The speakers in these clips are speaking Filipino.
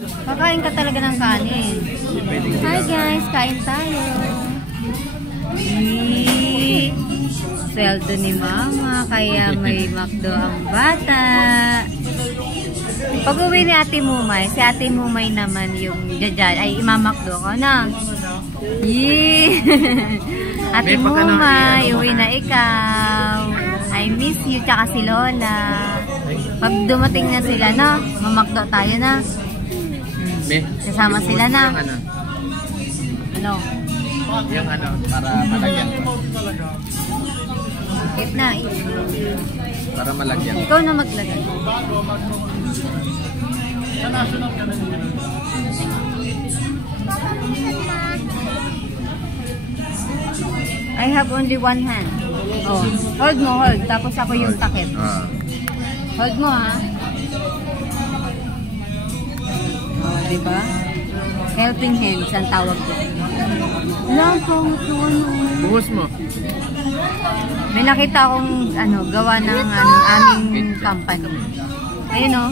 Kakain ka talaga ng kanin. Hi guys, kain tayo. Sweldo ni mama, kaya may McDo ang bata. Pag uwi ni Ate Mumay, si Ate Mumay naman yung jajan, ay imamakdo ko na. Ate Mumay, uwi na ikaw. I miss you, tsaka si Lola. Pag dumating na sila, no? Mamakdo tayo na. Kasama sila na. Ano? Yung ano, para malagyan ko. Bakit na? Para malagyan. Ikaw na maglagay. I have only one hand. Oh, hold mo, hold. Tapos ako yung takip. Hold mo, ha? Oh, diba? Helping hands ang tawag ko. Lang po, buhos mo. May nakita akong gawa ng aming company. Ayun, oh.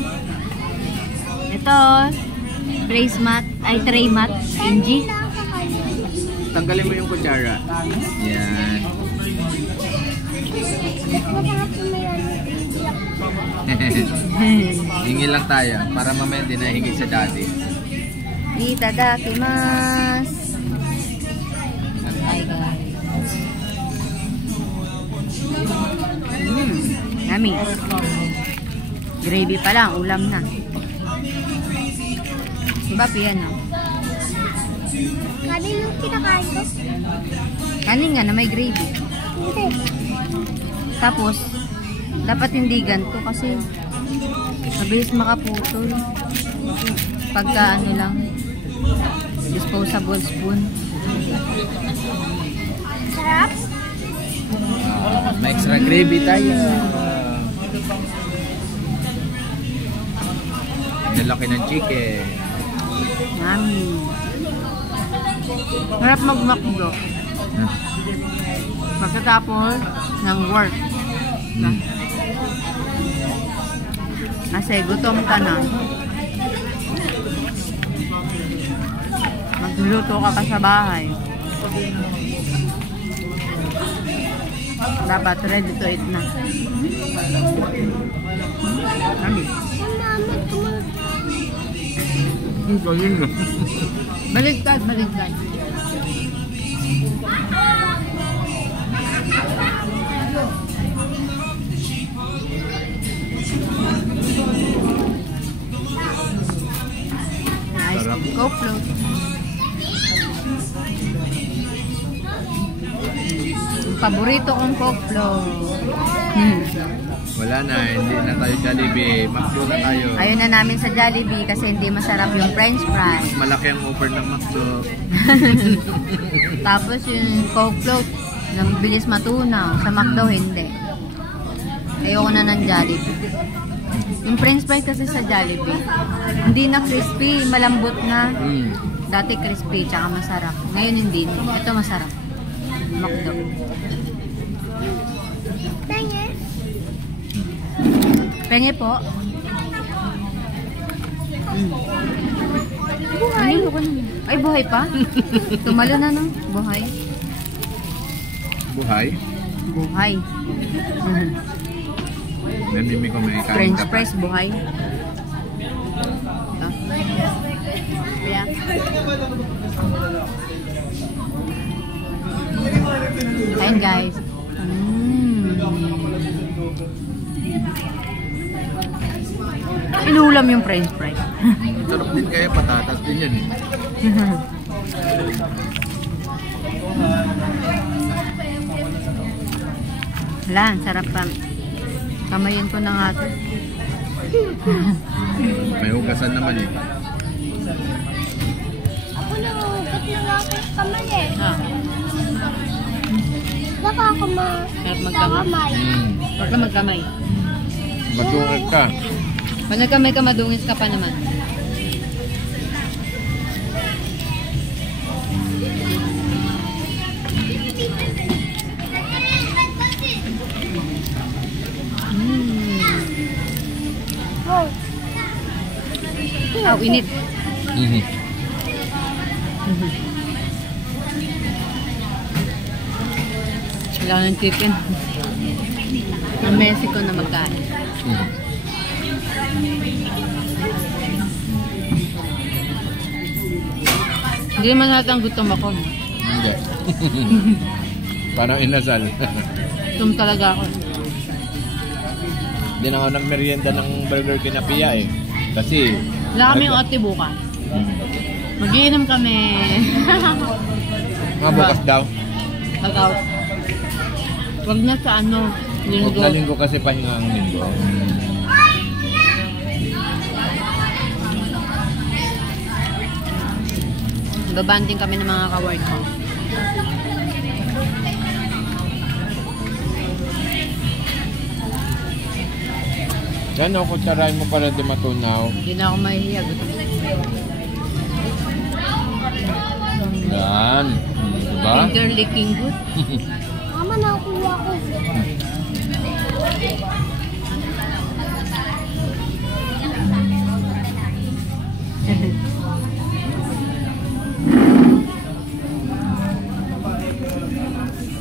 Ito, placemat, ay tray mat, Inji. Tanggalin mo yung kutsara. Yan. Hingi lang tayo para mamaya din nahingi sa daddy. Itadakimasu. Hi guys. Yummy. Gravy pa lang, ulam na. Diba piyan, no? Kanin yung kinakain ko? Kanin nga na may gravy. Hindi. Tapos, dapat hindi ganito kasi mabilis makaputol. Pagka lang, disposable spoon. Sarap? May extra gravy tayo. Nalaki ng chicken. Yummy. Harap mag-McDo. Pagkatapos ng work. Kasi gutom ka na. Magluluto ka pa sa bahay. Dapat ready to eat na. Baligtad, baligtad. Nice. Go float. Paborito kong Coke float. Wala na, hindi na tayo Jollibee. McDo na tayo. Ayaw na namin sa Jollibee kasi hindi masarap yung French fries. Mas malaki ang offer ng McDo. Tapos yung Coke float, nang bilis matunaw. Sa McDo, hindi. Ayoko na ng Jollibee. Yung French fries kasi sa Jollibee, hindi na crispy, malambot na. Dati crispy, tsaka masarap. Ngayon hindi. Ito masarap. McDo. Penge? Penge po. Buhay. Ay, buhay pa? Tumalo na, no? Buhay. Buhay? Buhay. Namimi ko may kain French ka pa. fries, buhay. Yeah. Ayan guys. Inulam yung French fries. Sarap din kaya, patatas din yan eh. Wala, sarap pa. Kamayin ko na nga ito. May hugasan naman eh. Ako nangugat na nga ako sa kamay eh. Baka ako Sarap magkamay. Huwag ka magkamay. Magdungat ka. Pag nagkamay ka, madungis ka pa naman. Wow. Oh. init. Mhm. Kailangan ng chicken. Ng Mexico na magkain. Mhm. Hindi naman natang gutom ako. Hindi. Parang inasal. Gutom talaga ako. Hindi na ako nagmerienda ng Burger King na Pia eh. Kasi... Wala kaming ote bukas. Mag-iinom kami. Mga bukas daw. Pag-out. Huwag na sa ano. Huwag na linggo kasi pahinga ang linggo. Babanding kami ng mga ka-work ko. Yan o, kutsarain mo para di matunaw. Hindi na ako mahihiya. Gutom. Yan. Diba? Finger licking good. Mama, nakuha ko.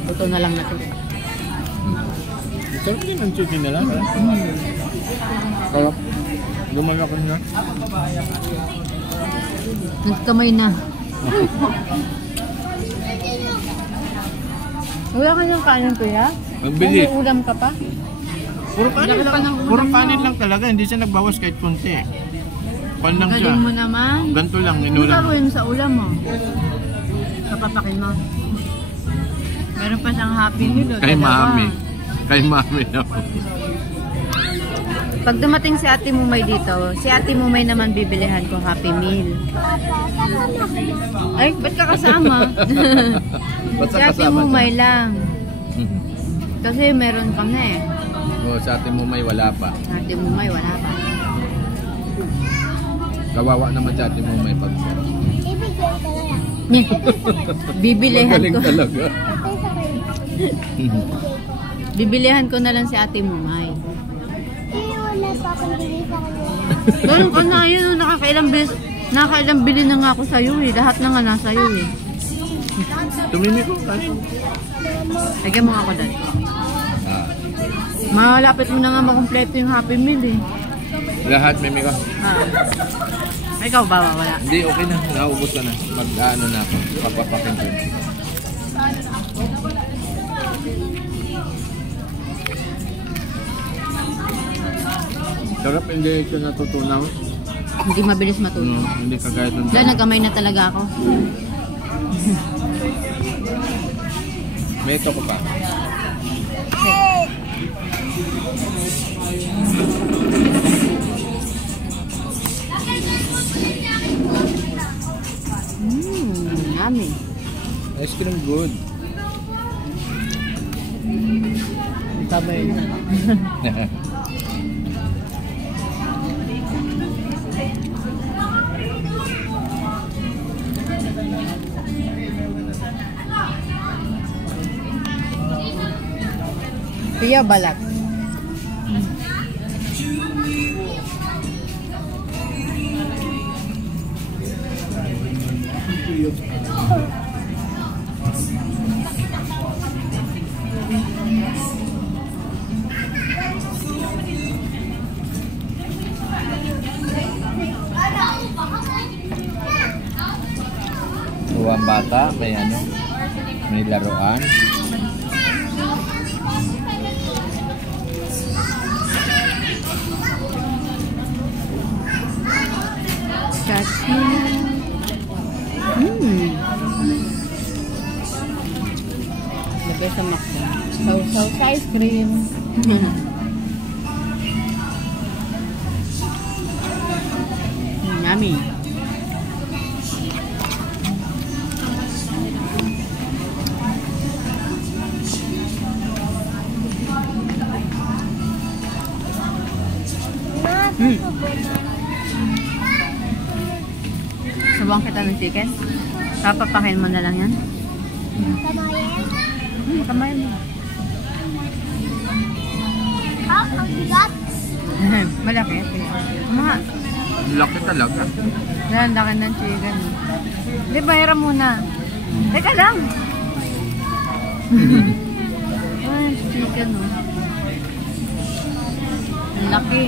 Ito na lang natin. Sarap din ang chicken nila. Sarap. Lumalaki na. Nagkamay na. Wala ka ng kanin, kuya? Ang bilis. May ulam ka pa? Puro kanin Laki pa ng lang. ulam Puro mo. kanin lang talaga. Hindi siya nagbawas kahit konti. Pan lang siya. Galing mo naman. Ganito lang. Ano Inulam. gagawin sa ulam mo? Kapapakin mo. Meron pa siyang happy meal. Kay mami. Kay mami na po. Pag dumating si Ate Mumay dito, si Ate Mumay naman bibilihan ko happy meal. Ay, ba't ka kasama? Basta Si Ate kasama Mumay siya. lang. Kasi meron kami. O, sa atin mo may wala pa. Ate Mumay, wala pa. Kawawa naman sa atin mo may pag... Ibigyan ka na lang. Bibilihan Magaling ko. talaga. Patay sa kayo. Bibilihan ko na lang si Ate Mumay. Wala pa akong bigay sa kanya. Ganun ka na, yun, nakakailang bili na nga ako sa'yo eh. Lahat na nga nasa iyo eh. Tumimi ko. Kaso. Lagyan mo nga ako dali. Ah. Malapit mo na nga makumpleto yung happy meal eh. Lahat, mimi ko. Ikaw ba? Wala. Hindi, okay na. Naubos ka na. Mag-ano na ako. Papapakin ko. Sarap, hindi ito natutunaw. Hindi mabilis matulog. Hindi kagaya doon. Dahil nagkamay na talaga ako. May ito ko pa. Yummy. Ice cream good. Sabay na. Kaya balat. Uwang bata, may ano, may laruan. Catch me. Lagay sa makdo. Sausaw sa ice cream. Yummy. Subukan kita ng chicken. Papapakin mo na lang yan. Kamayan? Kamay mo. Ah, ang bigat. Malaki. Mga. Laki talaga. Yan, laki ng chicken. Di ba, hiram muna. Teka lang. Ay, chicken oh. Ang laki.